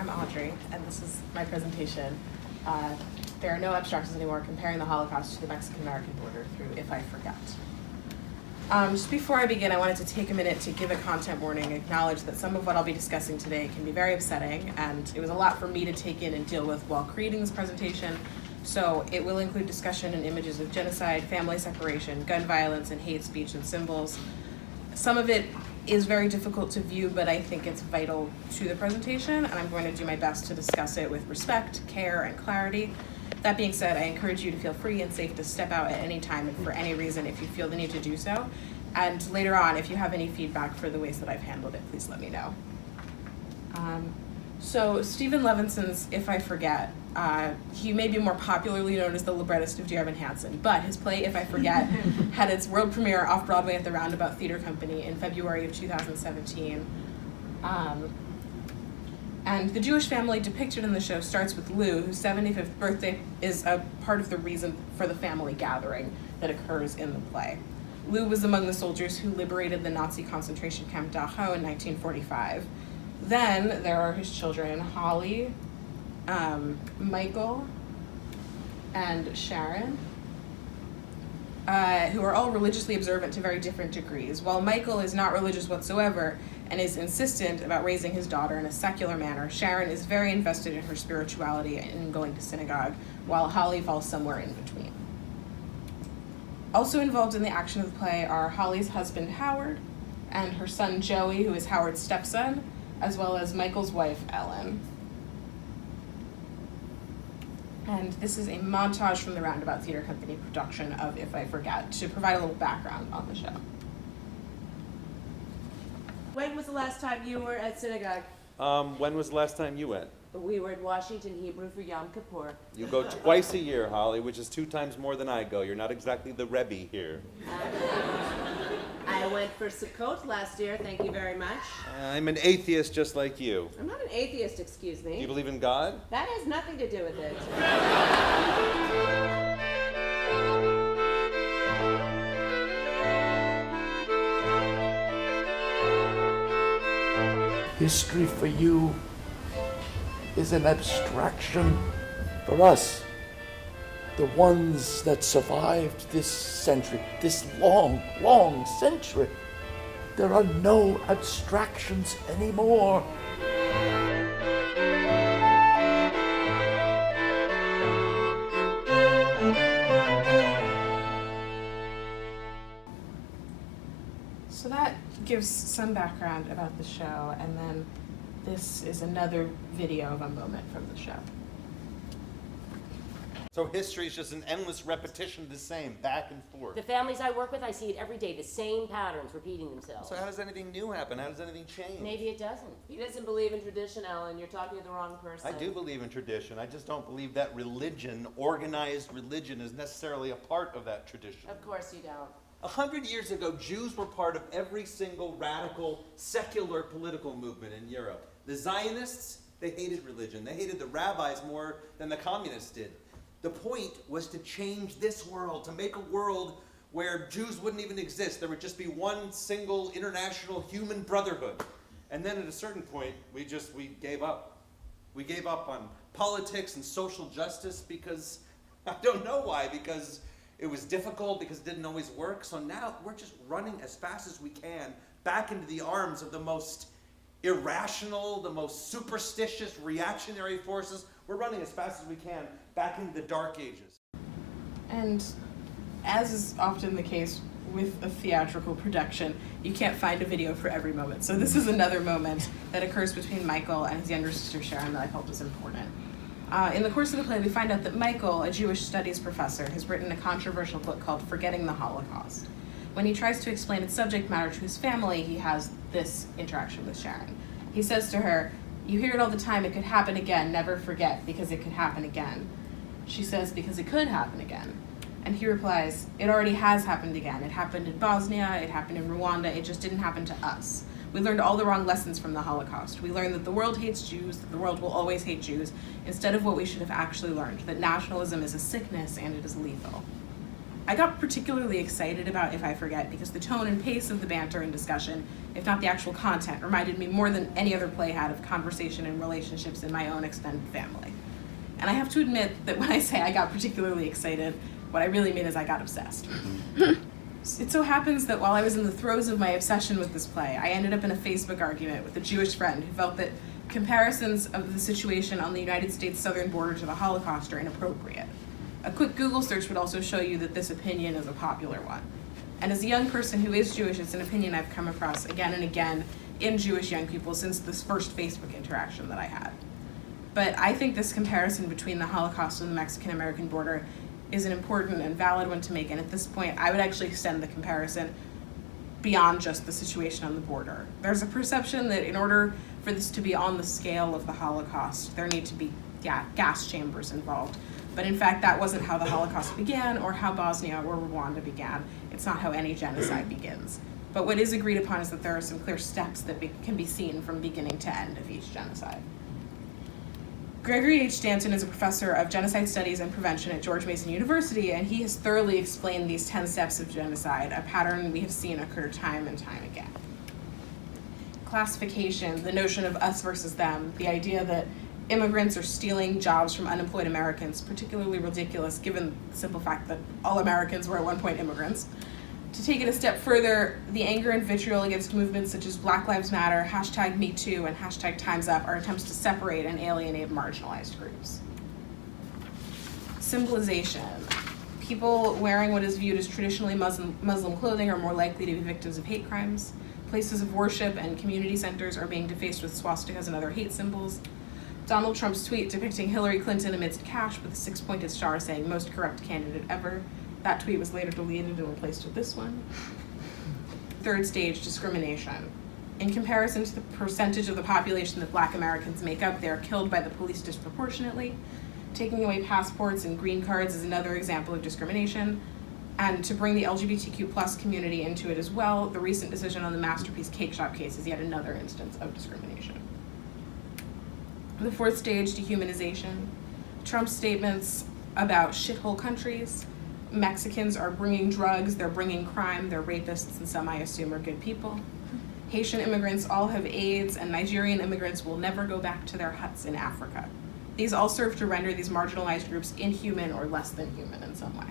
I'm Audrey, and this is my presentation. There are no abstractions anymore comparing the Holocaust to the Mexican-American border through If I Forget. Just before I begin, I wanted to take a minute to give a content warning, acknowledge that some of what I'll be discussing today can be very upsetting, and it was a lot for me to take in and deal with while creating this presentation. So it will include discussion and images of genocide, family separation, gun violence, and hate speech and symbols. Some of it is very difficult to view, but I think it's vital to the presentation, and I'm going to do my best to discuss it with respect, care, and clarity. That being said, I encourage you to feel free and safe to step out at any time and for any reason if you feel the need to do so. And later on, if you have any feedback for the ways that I've handled it, please let me know. So Stephen Levinson's If I Forget, he may be more popularly known as the librettist of Dear Evan Hansen, but his play If I Forget had its world premiere off-Broadway at the Roundabout Theater Company in February of 2017. And the Jewish family depicted in the show starts with Lou, whose 75th birthday is a part of the reason for the family gathering that occurs in the play. Lou was among the soldiers who liberated the Nazi concentration camp Dachau in 1945. Then there are his children, Holly, Michael, and Sharon, who are all religiously observant to very different degrees. While Michael is not religious whatsoever and is insistent about raising his daughter in a secular manner, Sharon is very invested in her spirituality and in going to synagogue, while Holly falls somewhere in between. Also involved in the action of the play are Holly's husband, Howard, and her son, Joey, who is Howard's stepson, as well as Michael's wife, Ellen. And this is a montage from the Roundabout Theater Company production of If I Forget to provide a little background on the show. When was the last time you were at synagogue? When was the last time you went? We were in Washington Hebrew for Yom Kippur. You go twice a year, Holly, which is 2 times more than I go. You're not exactly the Rebbe here. I went for Sukkot last year, thank you very much. I'm an atheist just like you. I'm not an atheist, excuse me. Do you believe in God? That has nothing to do with it. History for you is an abstraction for us, the ones that survived this century, this long, long century. There are no abstractions anymore. So that gives some background about the show, and then this is another video of a moment from the show. So history is just an endless repetition of the same, back and forth. The families I work with, I see it every day, the same patterns repeating themselves. So how does anything new happen? How does anything change? Maybe it doesn't. He doesn't believe in tradition, Ellen. You're talking to the wrong person. I do believe in tradition. I just don't believe that religion, organized religion, is necessarily a part of that tradition. Of course you don't. 100 years ago, Jews were part of every single radical, secular political movement in Europe. The Zionists, they hated religion. They hated the rabbis more than the communists did. The point was to change this world, to make a world where Jews wouldn't even exist. There would just be one single international human brotherhood. And then at a certain point, we gave up. We gave up on politics and social justice because, I don't know why, because it was difficult, because it didn't always work. So now we're just running as fast as we can back into the arms of the most irrational, the most superstitious, reactionary forces. We're running as fast as we can back into the dark ages. And as is often the case with a theatrical production, you can't find a video for every moment. So this is another moment that occurs between Michael and his younger sister Sharon that I felt was important. In the course of the play, we find out that Michael, a Jewish studies professor, has written a controversial book called Forgetting the Holocaust. When he tries to explain its subject matter to his family, he has this interaction with Sharon. He says to her, "You hear it all the time, it could happen again, never forget, because it could happen again." She says, "Because it could happen again." And he replies, "It already has happened again. It happened in Bosnia, it happened in Rwanda, it just didn't happen to us. We learned all the wrong lessons from the Holocaust. We learned that the world hates Jews, that the world will always hate Jews, instead of what we should have actually learned, that nationalism is a sickness and it is lethal." I got particularly excited about If I Forget because the tone and pace of the banter and discussion, if not the actual content, reminded me more than any other play had of conversation and relationships in my own extended family. And I have to admit that when I say I got particularly excited, what I really mean is I got obsessed. It so happens that while I was in the throes of my obsession with this play, I ended up in a Facebook argument with a Jewish friend who felt that comparisons of the situation on the United States southern border to the Holocaust are inappropriate. A quick Google search would also show you that this opinion is a popular one. And as a young person who is Jewish, it's an opinion I've come across again and again in Jewish young people since this first Facebook interaction that I had. But I think this comparison between the Holocaust and the Mexican-American border is an important and valid one to make, and at this point, I would actually extend the comparison beyond just the situation on the border. There's a perception that in order for this to be on the scale of the Holocaust, there need to be gas chambers involved. But in fact, that wasn't how the Holocaust began or how Bosnia or Rwanda began. It's not how any genocide begins. But what is agreed upon is that there are some clear steps that can be seen from beginning to end of each genocide. Gregory H. Stanton is a professor of genocide studies and prevention at George Mason University, and he has thoroughly explained these 10 steps of genocide, a pattern we have seen occur time and time again. Classification, the notion of us versus them, the idea that immigrants are stealing jobs from unemployed Americans, particularly ridiculous given the simple fact that all Americans were at one point immigrants. To take it a step further, the anger and vitriol against movements such as Black Lives Matter, #MeToo, and #Time's Up are attempts to separate and alienate marginalized groups. Symbolization. People wearing what is viewed as traditionally Muslim clothing are more likely to be victims of hate crimes. Places of worship and community centers are being defaced with swastikas and other hate symbols. Donald Trump's tweet depicting Hillary Clinton amidst cash with a 6-pointed star saying most corrupt candidate ever. That tweet was later deleted and replaced with this one. Third stage, discrimination. In comparison to the percentage of the population that Black Americans make up, they are killed by the police disproportionately. Taking away passports and green cards is another example of discrimination. And to bring the LGBTQ+ community into it as well, the recent decision on the Masterpiece Cake Shop case is yet another instance of discrimination. The fourth stage, dehumanization. Trump's statements about shithole countries. Mexicans are bringing drugs, they're bringing crime, they're rapists, and some I assume are good people. Haitian immigrants all have AIDS, and Nigerian immigrants will never go back to their huts in Africa. These all serve to render these marginalized groups inhuman or less than human in some way.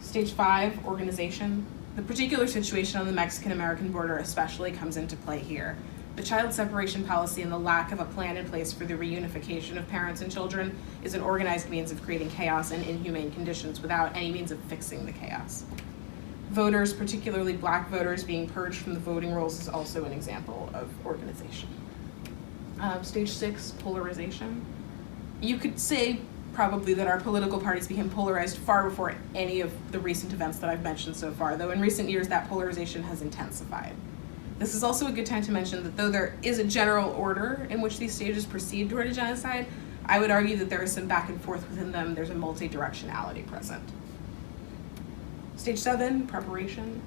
Stage 5, organization. The particular situation on the Mexican-American border especially comes into play here. The child separation policy and the lack of a plan in place for the reunification of parents and children is an organized means of creating chaos and inhumane conditions without any means of fixing the chaos. Voters, particularly Black voters, being purged from the voting rolls is also an example of organization. Stage 6, polarization. You could say probably that our political parties became polarized far before any of the recent events that I've mentioned so far, though in recent years that polarization has intensified. This is also a good time to mention that though there is a general order in which these stages proceed toward a genocide, I would argue that there is some back and forth within them. There's a multi-directionality present. Stage 7, preparation.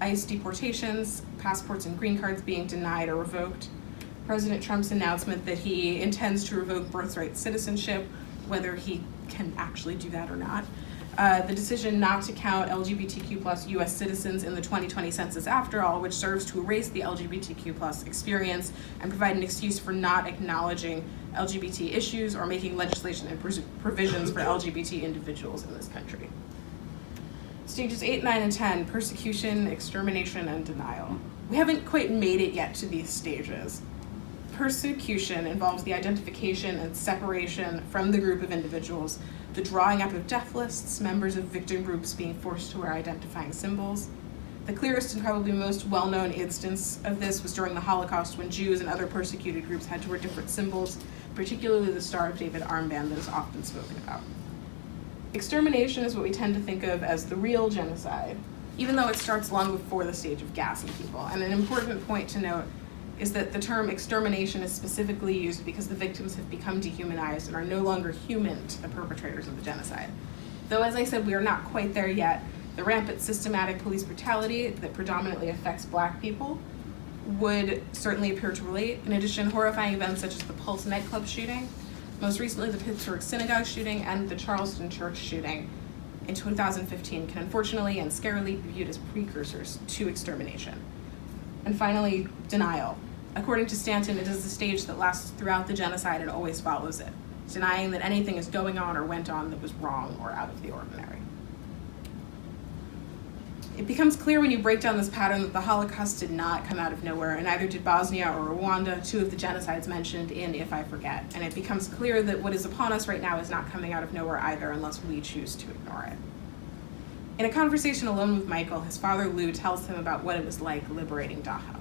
ICE deportations, passports and green cards being denied or revoked. President Trump's announcement that he intends to revoke birthright citizenship, whether he can actually do that or not. The decision not to count LGBTQ+ US citizens in the 2020 census after all, which serves to erase the LGBTQ+ experience and provide an excuse for not acknowledging LGBT issues or making legislation and provisions for LGBT individuals in this country. Stages 8, 9, and 10, persecution, extermination, and denial. We haven't quite made it yet to these stages. Persecution involves the identification and separation from the group of individuals, the drawing up of death lists, members of victim groups being forced to wear identifying symbols. The clearest and probably most well-known instance of this was during the Holocaust when Jews and other persecuted groups had to wear different symbols, particularly the Star of David armband that is often spoken about. Extermination is what we tend to think of as the real genocide, even though it starts long before the stage of gassing people. And an important point to note is that the term extermination is specifically used because the victims have become dehumanized and are no longer human to the perpetrators of the genocide. Though, as I said, we are not quite there yet, the rampant systematic police brutality that predominantly affects Black people would certainly appear to relate. In addition, horrifying events such as the Pulse nightclub shooting, most recently the Pittsburgh synagogue shooting, and the Charleston church shooting in 2015 can unfortunately and scarily be viewed as precursors to extermination. And finally, denial. According to Stanton, it is the stage that lasts throughout the genocide and always follows it, denying that anything is going on or went on that was wrong or out of the ordinary. It becomes clear when you break down this pattern that the Holocaust did not come out of nowhere, and neither did Bosnia or Rwanda, two of the genocides mentioned in If I Forget. And it becomes clear that what is upon us right now is not coming out of nowhere either, unless we choose to ignore it. In a conversation alone with Michael, his father Lou tells him about what it was like liberating Dachau.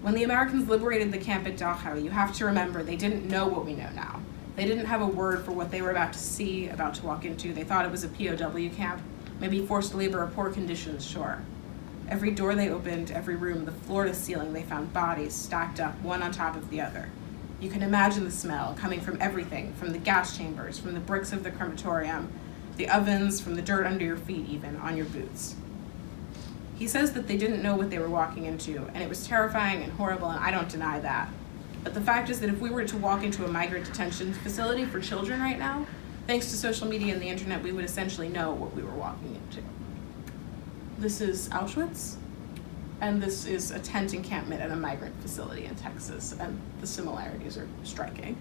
When the Americans liberated the camp at Dachau, you have to remember they didn't know what we know now. They didn't have a word for what they were about to see, about to walk into. They thought it was a POW camp. Maybe forced labor or poor conditions, sure. Every door they opened, every room, the floor to ceiling, they found bodies stacked up, one on top of the other. You can imagine the smell coming from everything, from the gas chambers, from the bricks of the crematorium, the ovens, from the dirt under your feet even, on your boots. He says that they didn't know what they were walking into, and it was terrifying and horrible, and I don't deny that. But the fact is that if we were to walk into a migrant detention facility for children right now, thanks to social media and the internet, we would essentially know what we were walking into. This is Auschwitz, and this is a tent encampment at a migrant facility in Texas, and the similarities are striking.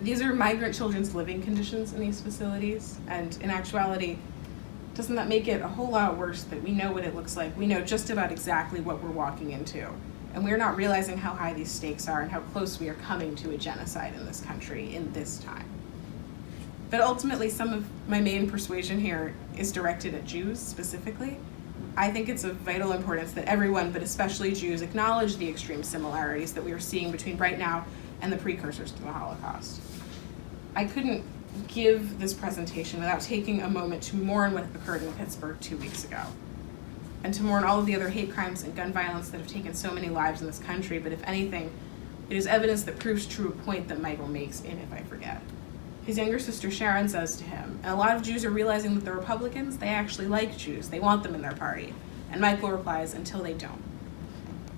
These are migrant children's living conditions in these facilities, and in actuality, doesn't that make it a whole lot worse that we know what it looks like? We know just about exactly what we're walking into, and we're not realizing how high these stakes are and how close we are coming to a genocide in this country in this time. But ultimately, some of my main persuasion here is directed at Jews specifically. I think it's of vital importance that everyone, but especially Jews, acknowledge the extreme similarities that we are seeing between right now and the precursors to the Holocaust. I couldn't give this presentation without taking a moment to mourn what occurred in Pittsburgh 2 weeks ago, and to mourn all of the other hate crimes and gun violence that have taken so many lives in this country, but if anything, it is evidence that proves true a point that Michael makes in If I Forget. His younger sister Sharon says to him, and a lot of Jews are realizing that the Republicans, they actually like Jews. They want them in their party. And Michael replies, until they don't.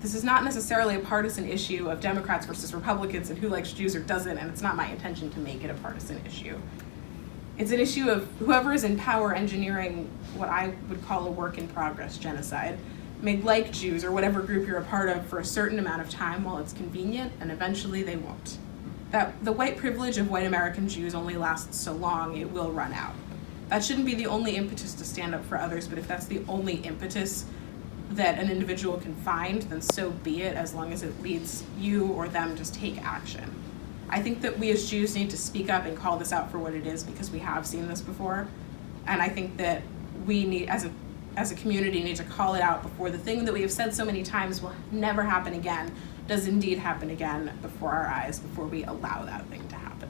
This is not necessarily a partisan issue of Democrats versus Republicans and who likes Jews or doesn't, and it's not my intention to make it a partisan issue. It's an issue of whoever is in power engineering what I would call a work-in-progress genocide may like Jews or whatever group you're a part of for a certain amount of time while it's convenient, and eventually they won't. That the white privilege of white American Jews only lasts so long, it will run out. That shouldn't be the only impetus to stand up for others, but if that's the only impetus that an individual can find, then so be it, as long as it leads you or them to take action. I think that we as Jews need to speak up and call this out for what it is, because we have seen this before, and I think that we need, as a community, need to call it out before the thing that we have said so many times will never happen again does indeed happen again before our eyes, before we allow that thing to happen.